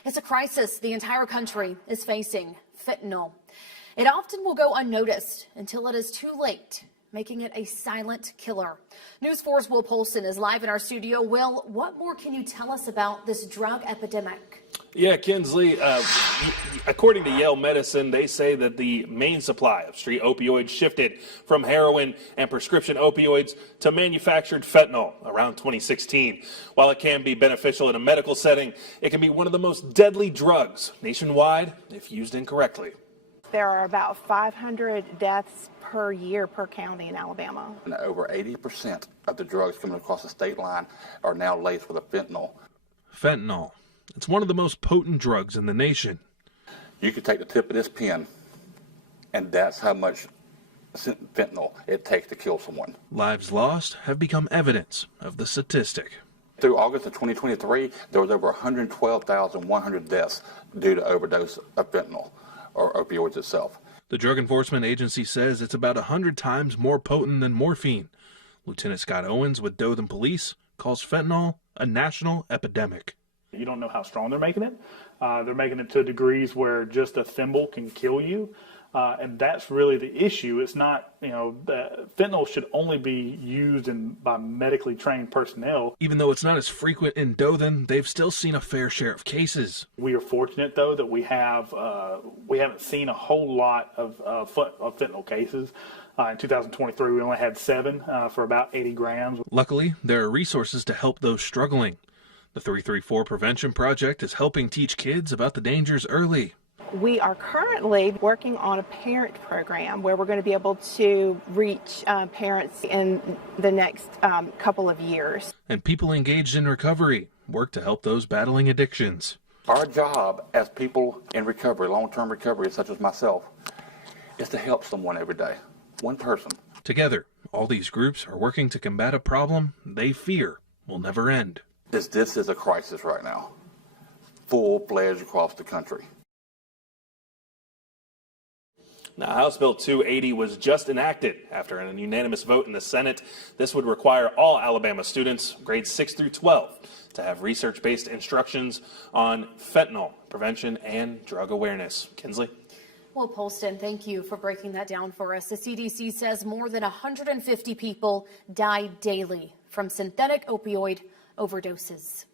It's a crisis the entire country is facing, fentanyl. It often will go unnoticed until it is too late, making it a silent killer. News 4's Will Polston is live in our studio. Will, what more can you tell us about this drug epidemic? Yeah, Kinsley, according to Yale Medicine, they say that the main supply of street opioids shifted from heroin and prescription opioids to manufactured fentanyl around 2016. While it can be beneficial in a medical setting, it can be one of the most deadly drugs nationwide if used incorrectly. There are about 500 deaths per year per county in Alabama. And over 80% of the drugs coming across the state line are now laced with a fentanyl. Fentanyl. It's one of the most potent drugs in the nation. You could take the tip of this pen, and that's how much fentanyl it takes to kill someone. Lives lost have become evidence of the statistic. Through August of 2023, there was over 112,100 deaths due to overdose of fentanyl, or opioids itself. The Drug Enforcement Agency says it's about 100 times more potent than morphine. Lieutenant Scott Owens with Dothan Police calls fentanyl a national epidemic. You don't know how strong they're making it. They're making it to degrees where just a thimble can kill you. And that's really the issue. It's not, fentanyl should only be used by medically trained personnel. Even though it's not as frequent in Dothan, they've still seen a fair share of cases. We are fortunate, though, that we haven't seen a whole lot of fentanyl cases. In 2023, we only had 7 for about 80 grams. Luckily, there are resources to help those struggling. The 334 Prevention Project is helping teach kids about the dangers early. We are currently working on a parent program where we're going to be able to reach parents in the next couple of years. And people engaged in recovery work to help those battling addictions. Our job as people in recovery, long-term recovery, such as myself, is to help someone every day, one person. Together, all these groups are working to combat a problem they fear will never end. This is a crisis right now, full-fledged across the country. Now, House Bill 280 was just enacted after an unanimous vote in the Senate. This would require all Alabama students, grades 6 through 12, to have research-based instructions on fentanyl prevention and drug awareness. Kinsley? Well, Polston, thank you for breaking that down for us. The CDC says more than 150 people die daily from synthetic opioid overdoses.